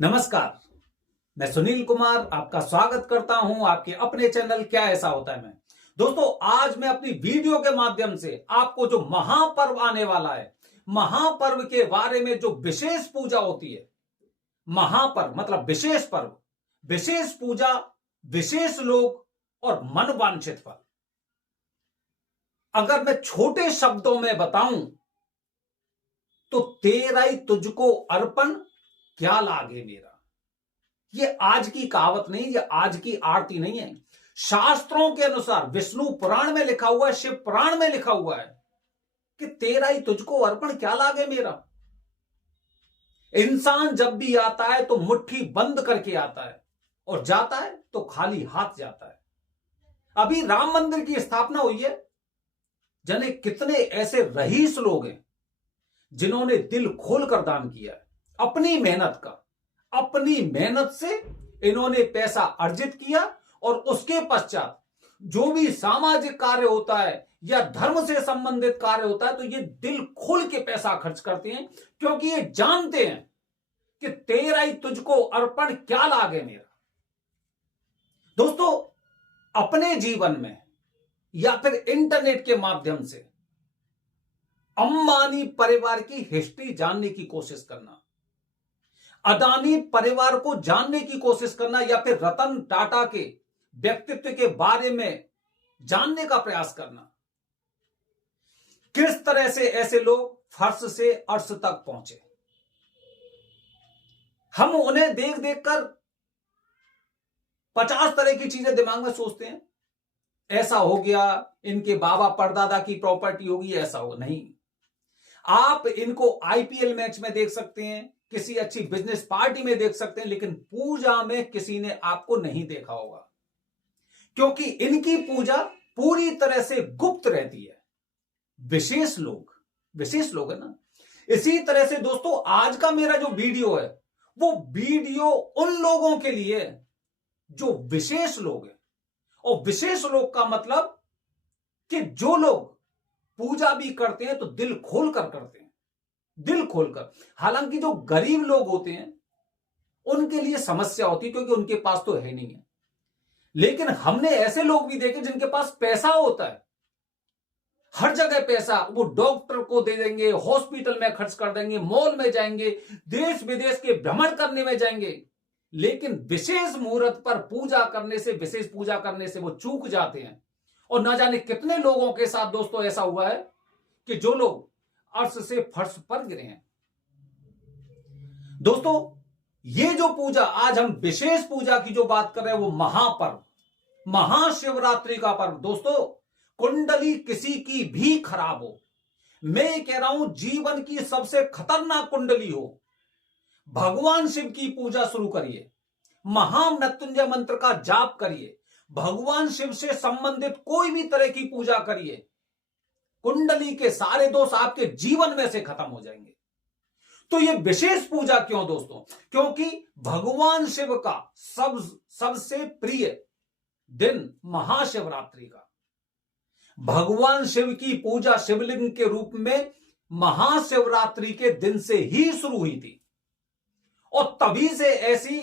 नमस्कार। मैं सुनील कुमार आपका स्वागत करता हूं आपके अपने चैनल क्या ऐसा होता है में। दोस्तों, आज मैं अपनी वीडियो के माध्यम से आपको जो महापर्व आने वाला है, महापर्व के बारे में जो विशेष पूजा होती है, महापर्व मतलब विशेष पर्व, विशेष पूजा, विशेष लोग और मनवांछित फल। अगर मैं छोटे शब्दों में बताऊं तो तेरा ही तुझको अर्पण क्या लागे मेरा। ये आज की कहावत नहीं, ये आज की आरती नहीं है। शास्त्रों के अनुसार विष्णु पुराण में लिखा हुआ है, शिव पुराण में लिखा हुआ है कि तेरा ही तुझको अर्पण क्या लागे मेरा। इंसान जब भी आता है तो मुट्ठी बंद करके आता है और जाता है तो खाली हाथ जाता है। अभी राम मंदिर की स्थापना हुई है, जाने कितने ऐसे रईस लोग हैं जिन्होंने दिल खोलकर दान किया है। अपनी मेहनत का, अपनी मेहनत से इन्होंने पैसा अर्जित किया और उसके पश्चात जो भी सामाजिक कार्य होता है या धर्म से संबंधित कार्य होता है तो ये दिल खोल के पैसा खर्च करते हैं, क्योंकि ये जानते हैं कि तेरा ही तुझको अर्पण क्या लागे मेरा। दोस्तों, अपने जीवन में या फिर इंटरनेट के माध्यम से अंबानी परिवार की हिस्ट्री जानने की कोशिश करना, अदानी परिवार को जानने की कोशिश करना, या फिर रतन टाटा के व्यक्तित्व के बारे में जानने का प्रयास करना, किस तरह से ऐसे लोग फर्श से अर्श तक पहुंचे। हम उन्हें देख देखकर 50 तरह की चीजें दिमाग में सोचते हैं, ऐसा हो गया, इनके बाबा परदादा की प्रॉपर्टी होगी, ऐसा हो नहीं। आप इनको आईपीएल मैच में देख सकते हैं, किसी अच्छी बिजनेस पार्टी में देख सकते हैं, लेकिन पूजा में किसी ने आपको नहीं देखा होगा, क्योंकि इनकी पूजा पूरी तरह से गुप्त रहती है। विशेष लोग है ना। इसी तरह से दोस्तों, आज का मेरा जो वीडियो है वो वीडियो उन लोगों के लिए जो विशेष लोग हैं। और विशेष लोग का मतलब कि जो लोग पूजा भी करते हैं तो दिल खोलकर करते हैं, दिल खोलकर। हालांकि जो गरीब लोग होते हैं उनके लिए समस्या होती है, क्योंकि उनके पास तो है नहीं है। लेकिन हमने ऐसे लोग भी देखे जिनके पास पैसा होता है, हर जगह पैसा, वो डॉक्टर को दे देंगे, हॉस्पिटल में खर्च कर देंगे, मॉल में जाएंगे, देश विदेश के भ्रमण करने में जाएंगे, लेकिन विशेष मुहूर्त पर पूजा करने से, विशेष पूजा करने से वो चूक जाते हैं। और ना जाने कितने लोगों के साथ दोस्तों ऐसा हुआ है कि जो लोग अर्श से फर्श पर गिरे हैं। दोस्तों, ये जो पूजा आज हम विशेष पूजा की जो बात कर रहे हैं वो महापर्व, महाशिवरात्रि का पर्व। दोस्तों, कुंडली किसी की भी खराब हो, मैं कह रहा हूं जीवन की सबसे खतरनाक कुंडली हो, भगवान शिव की पूजा शुरू करिए, महामृत्युंजय मंत्र का जाप करिए, भगवान शिव से संबंधित कोई भी तरह की पूजा करिए, कुंडली के सारे दोष आपके जीवन में से खत्म हो जाएंगे। तो ये विशेष पूजा क्यों दोस्तों? क्योंकि भगवान शिव का सबसे प्रिय दिन महाशिवरात्रि का, भगवान शिव की पूजा शिवलिंग के रूप में महाशिवरात्रि के दिन से ही शुरू हुई थी। और तभी से ऐसी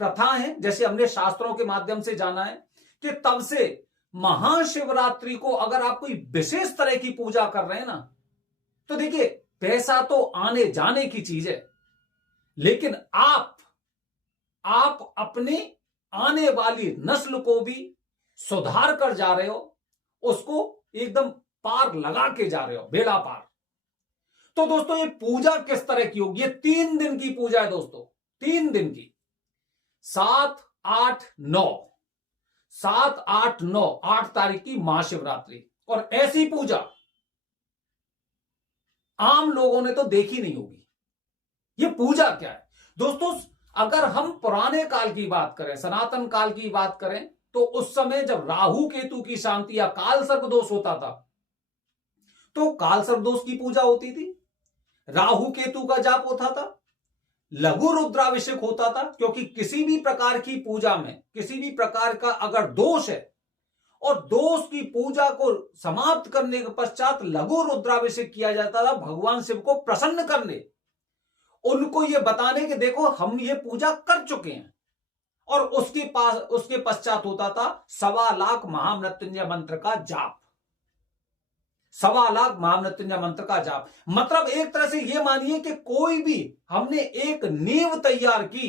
प्रथा है, जैसे हमने शास्त्रों के माध्यम से जाना है कि तब से महाशिवरात्रि को अगर आप कोई विशेष तरह की पूजा कर रहे हैं ना, तो देखिए, पैसा तो आने जाने की चीज है, लेकिन आप अपने आने वाली नस्ल को भी सुधार कर जा रहे हो, उसको एकदम पार लगा के जा रहे हो, बेड़ा पार। तो दोस्तों, ये पूजा किस तरह की होगी? ये 3 दिन की पूजा है दोस्तों, 3 दिन की, 7, 8, 9, 7, 8, 9, 8 तारीख की महाशिवरात्रि। और ऐसी पूजा आम लोगों ने तो देखी नहीं होगी। ये पूजा क्या है दोस्तों? अगर हम पुराने काल की बात करें, सनातन काल की बात करें, तो उस समय जब राहु केतु की शांति या काल सर्प दोष होता था, तो काल सर्प दोष की पूजा होती थी, राहु केतु का जाप होता था, लघु रुद्राभिषेक होता था, क्योंकि किसी भी प्रकार की पूजा में किसी भी प्रकार का अगर दोष है और दोष की पूजा को समाप्त करने के पश्चात लघु रुद्राभिषेक किया जाता था भगवान शिव को प्रसन्न करने। उनको ये बताने के देखो हम ये पूजा कर चुके हैं। और उसके पश्चात होता था 1.25 लाख महामृत्युंजय मंत्र का जाप। 1.25 लाख महामृत्युंजय मंत्र का जाप मतलब एक तरह से ये मानिए कि कोई भी हमने एक नींव तैयार की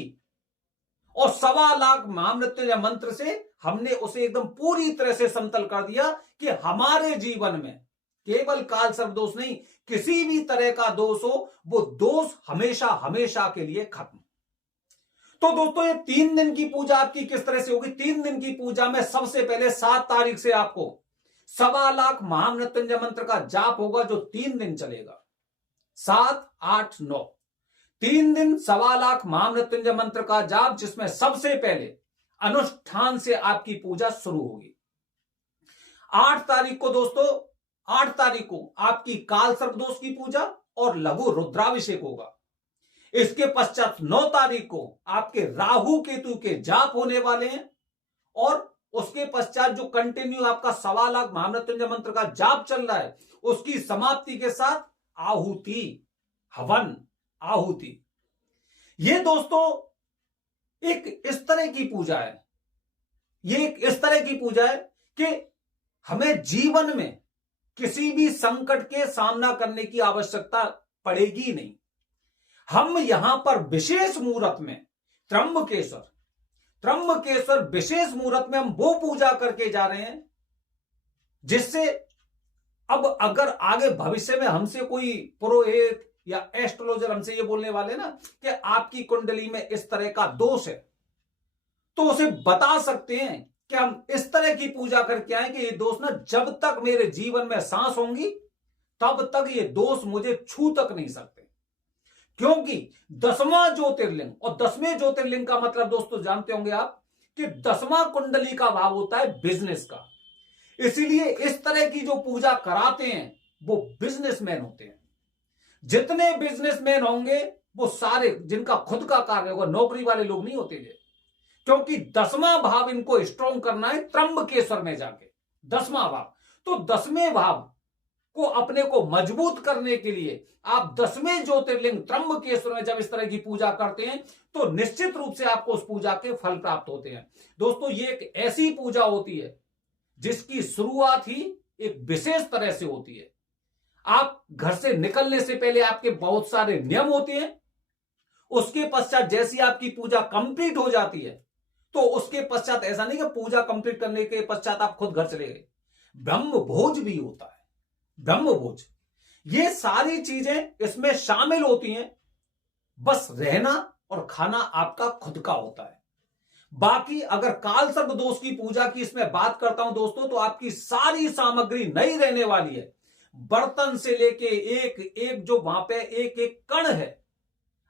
और 1.25 लाख महामृत्युंजय मंत्र से हमने उसे एकदम पूरी तरह से समतल कर दिया कि हमारे जीवन में केवल काल सर्प दोष नहीं, किसी भी तरह का दोष हो, वो दोष हमेशा हमेशा के लिए खत्म। तो दोस्तों ये 3 दिन की पूजा आपकी किस तरह से होगी? 3 दिन की पूजा में सबसे पहले 7 तारीख से आपको 1.25 लाख महामृत्युंजय मंत्र का जाप होगा, जो 3 दिन चलेगा। 7, 8, 9 3 दिन 1.25 लाख महामृत्युंजय मंत्र का जाप, जिसमें सबसे पहले अनुष्ठान से आपकी पूजा शुरू होगी। 8 तारीख को दोस्तों, 8 तारीख को आपकी काल सर्प दोष की पूजा और लघु रुद्राभिषेक होगा। इसके पश्चात 9 तारीख को आपके राहु केतु के जाप होने वाले हैं और उसके पश्चात जो कंटिन्यू आपका 1.25 लाख महामृत्युंजय मंत्र का जाप चल रहा है, उसकी समाप्ति के साथ आहुति, हवन, आहुति। ये दोस्तों एक इस तरह की पूजा है, ये एक इस तरह की पूजा है कि हमें जीवन में किसी भी संकट के सामना करने की आवश्यकता पड़ेगी नहीं। हम यहां पर विशेष मुहूर्त में त्र्यंबकेश्वर विशेष मुहूर्त में हम वो पूजा करके जा रहे हैं, जिससे अब अगर आगे भविष्य में हमसे कोई पुरोहित या एस्ट्रोलॉजर हमसे ये बोलने वाले ना कि आपकी कुंडली में इस तरह का दोष है, तो उसे बता सकते हैं कि हम इस तरह की पूजा करके आए कि ये दोष ना जब तक मेरे जीवन में सांस होंगी तब तक ये दोष मुझे छू तक नहीं सकते। क्योंकि 10वां ज्योतिर्लिंग, और 10वें ज्योतिर्लिंग का मतलब दोस्तों जानते होंगे आप कि 10वां कुंडली का भाव होता है बिजनेस का। इसीलिए इस तरह की जो पूजा कराते हैं वो बिजनेसमैन होते हैं। जितने बिजनेसमैन होंगे वो सारे, जिनका खुद का कार्य होगा, नौकरी वाले लोग नहीं होते ये, क्योंकि 10वां भाव इनको स्ट्रॉन्ग करना है त्र्यंबकेश्वर में जाके। 10वां भाव, तो 10वें भाव को अपने को मजबूत करने के लिए आप 10वें ज्योतिर्लिंग त्र्यंबकेश्वर में जब इस तरह की पूजा करते हैं तो निश्चित रूप से आपको उस पूजा के फल प्राप्त होते हैं। दोस्तों ये एक ऐसी पूजा होती है जिसकी शुरुआत ही एक विशेष तरह से होती है। आप घर से निकलने से पहले आपके बहुत सारे नियम होते हैं। उसके पश्चात जैसी आपकी पूजा कंप्लीट हो जाती है तो उसके पश्चात ऐसा नहीं कि पूजा कंप्लीट करने के पश्चात आप खुद घर चले गए, ब्रह्म भोज भी होता है। ब्रह्म भोज, ये सारी चीजें इसमें शामिल होती हैं। बस रहना और खाना आपका खुद का होता है। बाकी अगर काल सर्प दोष की पूजा की इसमें बात करता हूं दोस्तों, तो आपकी सारी सामग्री नई रहने वाली है। बर्तन से लेके एक एक जो वहां पे एक एक कण है,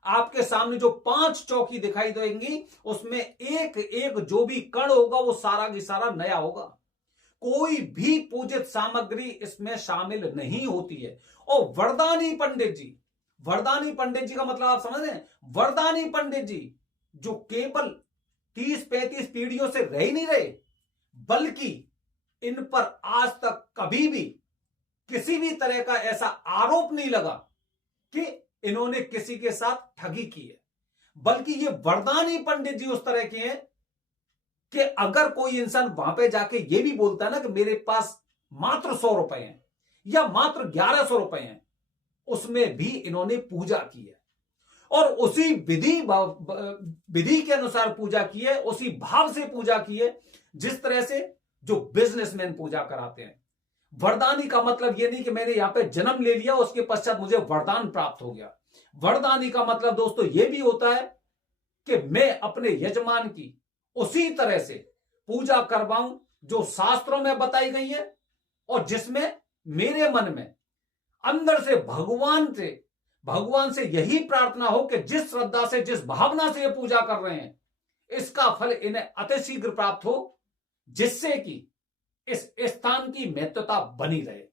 आपके सामने जो 5 चौकी दिखाई देंगी, उसमें एक एक जो भी कण होगा वो सारा की सारा नया होगा। कोई भी पूजित सामग्री इसमें शामिल नहीं होती है। और वरदानी पंडित जी, वरदानी पंडित जी का मतलब आप समझ रहे हैं? वरदानी पंडित जी जो केवल 30-35 पीढ़ियों से रह ही नहीं रहे, बल्कि इन पर आज तक कभी भी किसी भी तरह का ऐसा आरोप नहीं लगा कि इन्होंने किसी के साथ ठगी की है। बल्कि ये वरदानी पंडित जी उस तरह के हैं कि अगर कोई इंसान वहां पे जाके ये भी बोलता है ना कि मेरे पास मात्र 100 रुपए हैं या मात्र 1100 रुपए हैं, उसमें भी इन्होंने पूजा की है और उसी विधि के अनुसार पूजा की है, उसी भाव से पूजा की है जिस तरह से जो बिजनेसमैन पूजा कराते हैं। वरदानी का मतलब यह नहीं कि मैंने यहां पे जन्म ले लिया उसके पश्चात मुझे वरदान प्राप्त हो गया। वरदानी का मतलब दोस्तों यह भी होता है कि मैं अपने यजमान की उसी तरह से पूजा करवाऊं जो शास्त्रों में बताई गई है और जिसमें मेरे मन में अंदर से भगवान से यही प्रार्थना हो कि जिस श्रद्धा से, जिस भावना से ये पूजा कर रहे हैं, इसका फल इन्हें अतिशीघ्र प्राप्त हो, जिससे कि इस स्थान की महत्वता बनी रहे।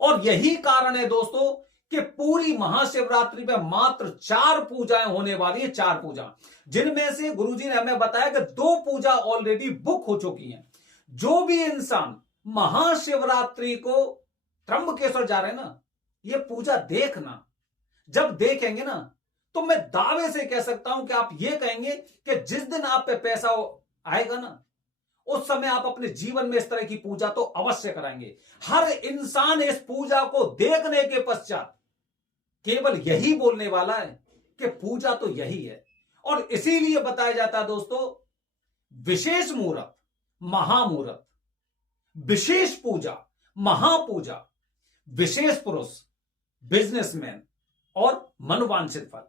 और यही कारण है दोस्तों कि पूरी महाशिवरात्रि में मात्र 4 पूजाएं होने वाली है। 4 पूजा, जिनमें से गुरुजी ने हमें बताया कि 2 पूजा ऑलरेडी बुक हो चुकी हैं। जो भी इंसान महाशिवरात्रि को त्र्यंबकेश्वर जा रहे हैं ना, ये पूजा देखना, जब देखेंगे ना तो मैं दावे से कह सकता हूं कि आप ये कहेंगे कि जिस दिन आप पे पैसा आएगा ना, उस समय आप अपने जीवन में इस तरह की पूजा तो अवश्य कराएंगे। हर इंसान इस पूजा को देखने के पश्चात केवल यही बोलने वाला है कि पूजा तो यही है। और इसीलिए बताया जाता है दोस्तों, विशेष मुहूर्त, महामुहूर्त, विशेष पूजा, महापूजा, विशेष पुरुष, बिजनेसमैन और मनोवांछित फल।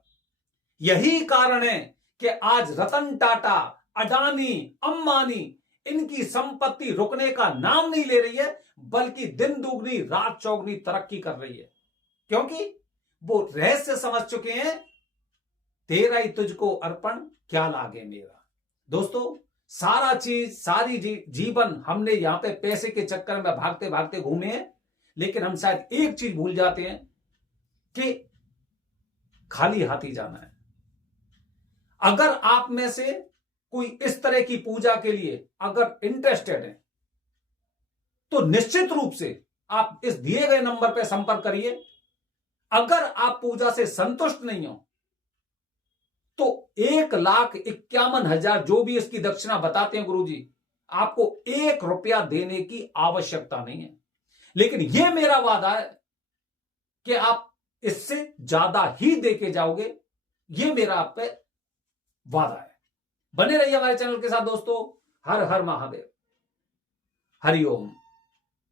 यही कारण है कि आज रतन टाटा, अडानी, अंबानी, इनकी संपत्ति रुकने का नाम नहीं ले रही है, बल्कि दिन दुगनी रात चौगनी तरक्की कर रही है। क्योंकि वो रहस्य समझ चुके हैं, तेरा ही तुझको अर्पण क्या लागे मेरा। दोस्तों, सारा चीज, सारी जीवन हमने यहां पे पैसे के चक्कर में भागते भागते घूमे हैं, लेकिन हम शायद एक चीज भूल जाते हैं कि खाली हाथ ही जाना है। अगर आप में से कोई इस तरह की पूजा के लिए अगर इंटरेस्टेड है, तो निश्चित रूप से आप इस दिए गए नंबर पर संपर्क करिए। अगर आप पूजा से संतुष्ट नहीं हो, तो 1,51,000 जो भी इसकी दक्षिणा बताते हैं गुरुजी, आपको 1 रुपया देने की आवश्यकता नहीं है। लेकिन यह मेरा वादा है कि आप इससे ज्यादा ही देके जाओगे। यह मेरा आप पे वादा है। बने रहिए हमारे चैनल के साथ दोस्तों। हर हर महादेव। हरिओम।